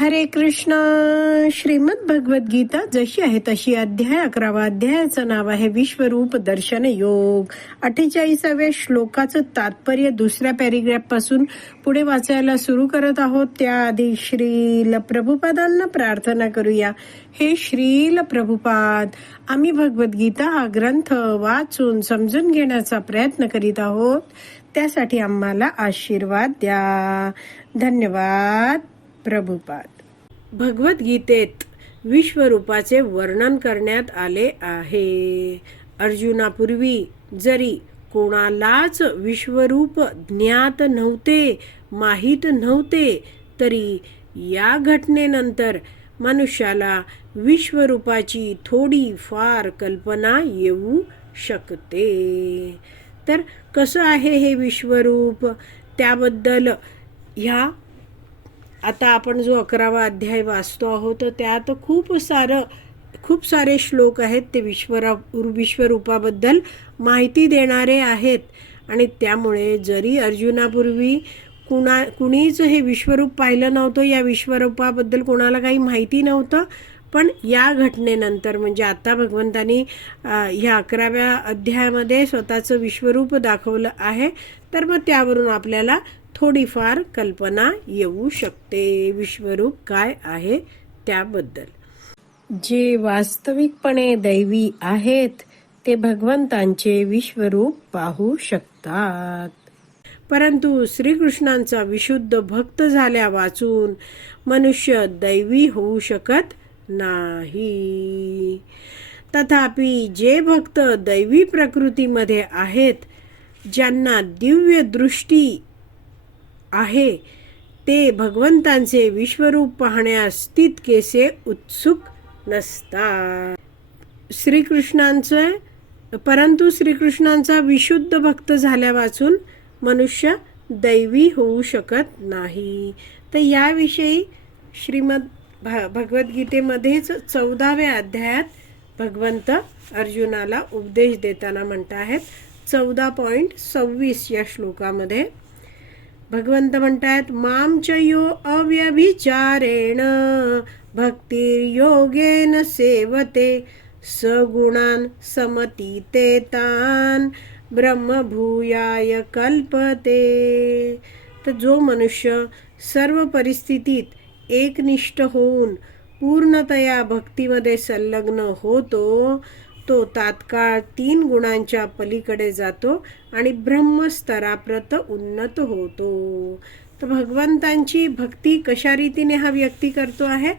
हरे कृष्ण. श्रीमद भगवत गीता जशी आहे तशी अध्याय अकरावा अध्यायाचं नाव आहे विश्वरूप दर्शन योग. अठ्ठेचाळीसाव्या श्लोकाचं तात्पर्य दुसऱ्या पॅरेग्राफपासून पुढे वाचायला सुरू करत आहोत. त्याआधी श्रील प्रभुपादांना प्रार्थना करूया. हे श्रील प्रभुपाद आम्ही भगवद्गीता हा ग्रंथ वाचून समजून घेण्याचा प्रयत्न करीत आहोत. त्यासाठी आम्हाला आशीर्वाद द्या. धन्यवाद. प्रभुपाद. भगवद्गीतेत विश्वरूपाचे वर्णन करण्यात आले आहे. अर्जुनापूर्वी जरी कोणालाच विश्वरूप ज्ञात नव्हते माहीत नव्हते तरी या घटनेनंतर मनुष्याला विश्वरूपाची थोडी फार कल्पना येऊ शकते. तर कसं आहे हे विश्वरूप? त्याबद्दल ह्या आता आपण जो अकरावा अध्याय वाचतो आहोत त्यात खूप सारं खूप सारे श्लोक आहेत ते विश्वरा विश्वरूपाबद्दल माहिती देणारे आहेत. आणि त्यामुळे जरी अर्जुनापूर्वी कुणा कुणीच हे विश्वरूप पाहिलं नव्हतं या विश्वरूपाबद्दल कोणाला काही माहिती नव्हतं पण या घटनेनंतर म्हणजे आता भगवंतानी ह्या अकराव्या अध्यायामध्ये स्वतःचं विश्वरूप दाखवलं आहे तर मग त्यावरून आपल्याला थोडीफार कल्पना येऊ शकते. विश्वरूप काय आहे त्याबद्दल. जे वास्तविकपणे दैवी आहेत ते भगवंतांचे विश्वरूप पाहू शकतात. परंतु श्रीकृष्णांचा विशुद्ध भक्त झाल्या वाचून मनुष्य दैवी होऊ शकत नाही. तथापि जे भक्त दैवी प्रकृतीमध्ये आहेत ज्यांना दिव्य दृष्टी आहे. ते भगवंतांचे विश्वरूप पाहण्यास तितकेसे उत्सुक नसतात. श्रीकृष्णांचं परंतु श्रीकृष्णांचा विशुद्ध भक्त झाल्या वाचून मनुष्य दैवी होऊ शकत नाही. तर याविषयी श्रीमद भ भगवद्गीतेमध्येच चौदाव्या अध्यायात भगवंत अर्जुनाला उपदेश देताना म्हणत आहेत चौदा पॉईंट सव्वीस या श्लोकामध्ये भगवंत म्हणतायत मामच च यो अव्यभिचारेण भक्तिर्योगेन सेवते सगुणान समतीते तान ब्रह्मभूयाय कल्पते. तर जो मनुष्य सर्व परिस्थितीत एकनिष्ठ होऊन पूर्णतया भक्तीमध्ये संलग्न होतो तो तात्काळ तीन गुणांच्या पलीकडे जातो आणि ब्रह्मस्तराप्रत उन्नत होतो. तर भगवंतांची भक्ती कशा रीतीने हा व्यक्ती करतो आहे?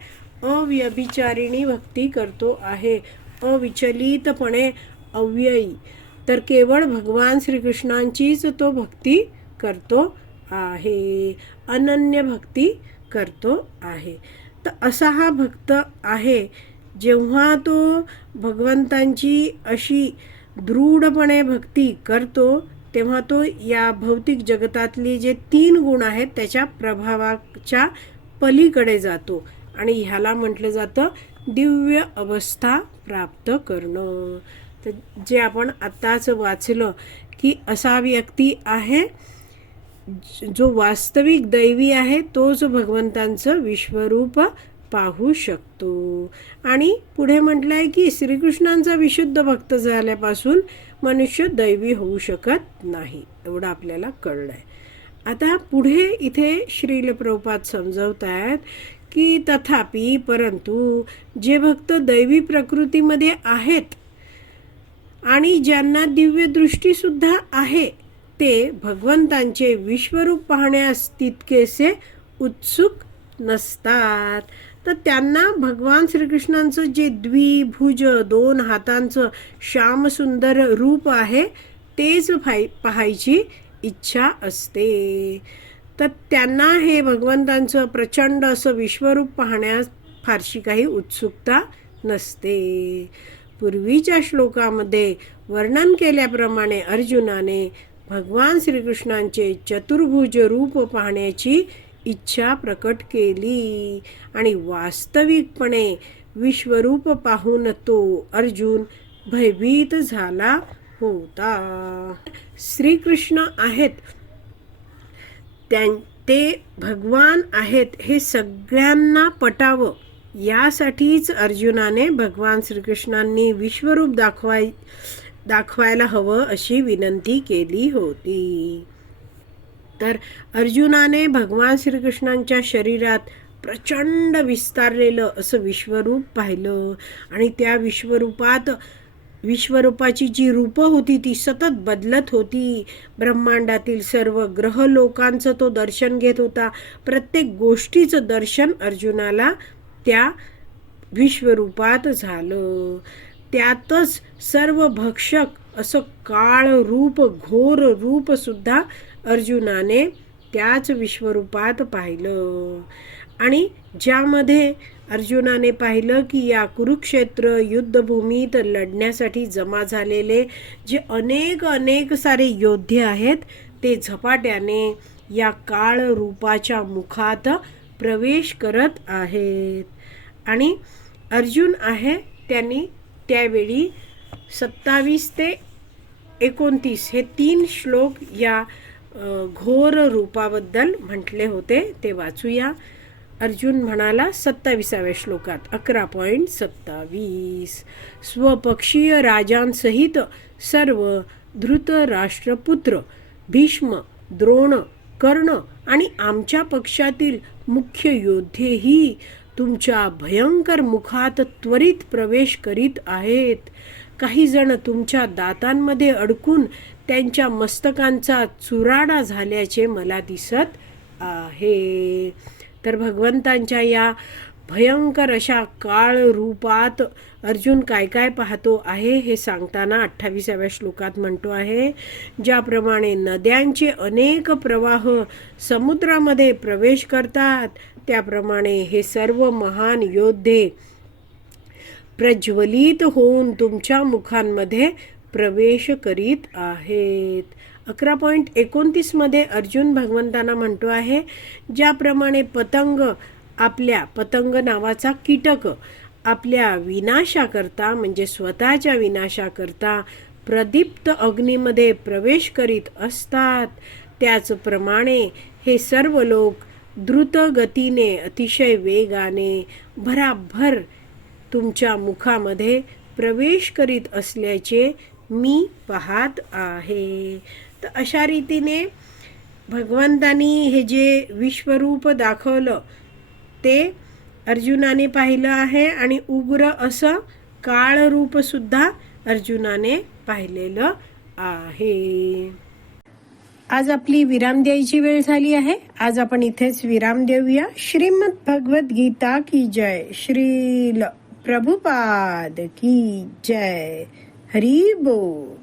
अव्यभिचारिणी भक्ती करतो आहे. अविचलितपणे अव्ययी. तर केवळ भगवान श्रीकृष्णांचीच तो भक्ती करतो आहे. अनन्य भक्ती करतो आहे. तर असा हा भक्त आहे जेव्हा तो भगवंतांची अशी दृढपणे भक्ती करतो तेव्हा तो या भौतिक जगतातली जे तीन गुण आहेत त्याच्या प्रभावाच्या पलीकडे जातो. आणि ह्याला म्हटलं जातं दिव्य अवस्था प्राप्त करणं. तर जे आपण आत्ताच वाचलं की असा व्यक्ती आहे जो वास्तविक दैवी आहे तोच भगवंतांचं विश्वरूप पाहू शकतो. आणि पुढे म्हटलं आहे की श्रीकृष्णांचा विशुद्ध भक्त झाल्यापासून मनुष्य दैवी होऊ शकत नाही एवढं आपल्याला कळलं आहे आता पुढे इथे श्रील प्रभुपात समजवत आहेत की तथापि परंतु जे भक्त दैवी प्रकृतीमध्ये आहेत आणि ज्यांना दिव्यदृष्टीसुद्धा आहे ते भगवंतांचे विश्वरूप पाहण्यास तितकेसे उत्सुक नसतात. तर त्यांना भगवान श्रीकृष्णांचं जे द्विभुज दोन हातांचं श्यामसुंदर रूप आहे तेच फाय पाहायची इच्छा असते. तर त्यांना हे भगवंतांचं प्रचंड असं विश्वरूप पाहण्यास फारशी काही उत्सुकता नसते. पूर्वीच्या श्लोकामध्ये वर्णन केल्याप्रमाणे अर्जुनाने भगवान श्रीकृष्णांचे चतुर्भुज रूप पाहण्याची इच्छा प्रकट केली आणि वास्तविकपणे विश्वरूप पाहून तो अर्जुन भयभीत झाला होता. श्रीकृष्ण आहेत. त्यां ते भगवान आहेत हे सगळ्यांना पटावं. यासाठीच अर्जुनाने भगवान श्रीकृष्णांनी विश्वरूप दाखवाय दाखवायला हवं अशी विनंती केली होती. तर अर्जुनाने भगवान श्रीकृष्णांच्या शरीरात प्रचंड विस्तारलेलं असं विश्वरूप पाहिलं. आणि त्या विश्वरूपात विश्वरूपाची जी रूपं होती ती सतत बदलत होती. ब्रह्मांडातील सर्व ग्रह लोकांचं तो दर्शन घेत होता. प्रत्येक गोष्टीचं दर्शन अर्जुनाला त्या विश्वरूपात झालं. त्यातच सर्व भक्षक असं काळ रूप घोर रूप सुद्धा अर्जुनाने त्याच विश्वरूपात पाहिलं. आणि ज्यामध्ये अर्जुनाने पाहिलं की या कुरुक्षेत्र युद्धभूमीत लढण्यासाठी जमा झालेले जे अनेक अनेक सारे योद्धे आहेत ते झपाट्याने या काळ रूपाच्या मुखात प्रवेश करत आहेत. आणि अर्जुन आहे त्यांनी त्यावेळी सत्तावीस ते एकोणतीस हे तीन श्लोक या घोर रूपाबद्दल म्हटले होते ते वाचूया. अर्जुन म्हणाला सत्ताविसाव्या श्लोकात अकरा पॉईंट सत्तावीस. स्वपक्षीय राजांसहित सर्व धृतराष्ट्रपुत्र भीष्म द्रोण कर्ण आणि आमच्या पक्षातील मुख्य योद्धेही तुमच्या भयंकर मुखात त्वरित प्रवेश करीत आहेत. काही जण तुमच्या दातांमध्ये अडकून त्यांच्या मस्तकांचा चुराडा झाल्याचे मला दिसत आहे. तर भगवंतांच्या या भयंकर अशा काळ रूपात अर्जुन काय काय पाहतो आहे हे सांगताना अठ्ठावीसाव्या श्लोकात म्हणतो आहे ज्याप्रमाणे नद्यांचे अनेक प्रवाह समुद्रामध्ये प्रवेश करतात त्याप्रमाणे हे सर्व महान योद्धे प्रज्वलित होऊन तुमच्या मुखांमध्ये प्रवेश करीत आहेत. अकरा पॉईंट एकोणतीसमध्ये अर्जुन भगवंतांना म्हणतो आहे ज्याप्रमाणे पतंग आपल्या पतंग नावाचा कीटक आपल्या विनाशाकरता म्हणजे स्वतःच्या विनाशाकरता प्रदीप्त अग्नीमध्ये प्रवेश करीत असतात. त्याचप्रमाणे हे सर्व लोक द्रुत गतीने अतिशय वेगाने भराभर तुमच्या मुखामध्ये प्रवेश करीत असल्याचे मी पाहत आहे. तर अशा रीतीने भगवंतानी हे जे विश्वरूप दाखवलं ते अर्जुनाने पाहिलं आहे आणि उग्र असं काळरूपसुद्धा अर्जुनाने पाहिलेलं आहे. आज आपली विराम द्यायची वेळ झाली आहे. आज आपण इथेच विराम देऊया. श्रीमद भगवत गीता की जय. श्रील प्रभुपाद की जय. हरी बोल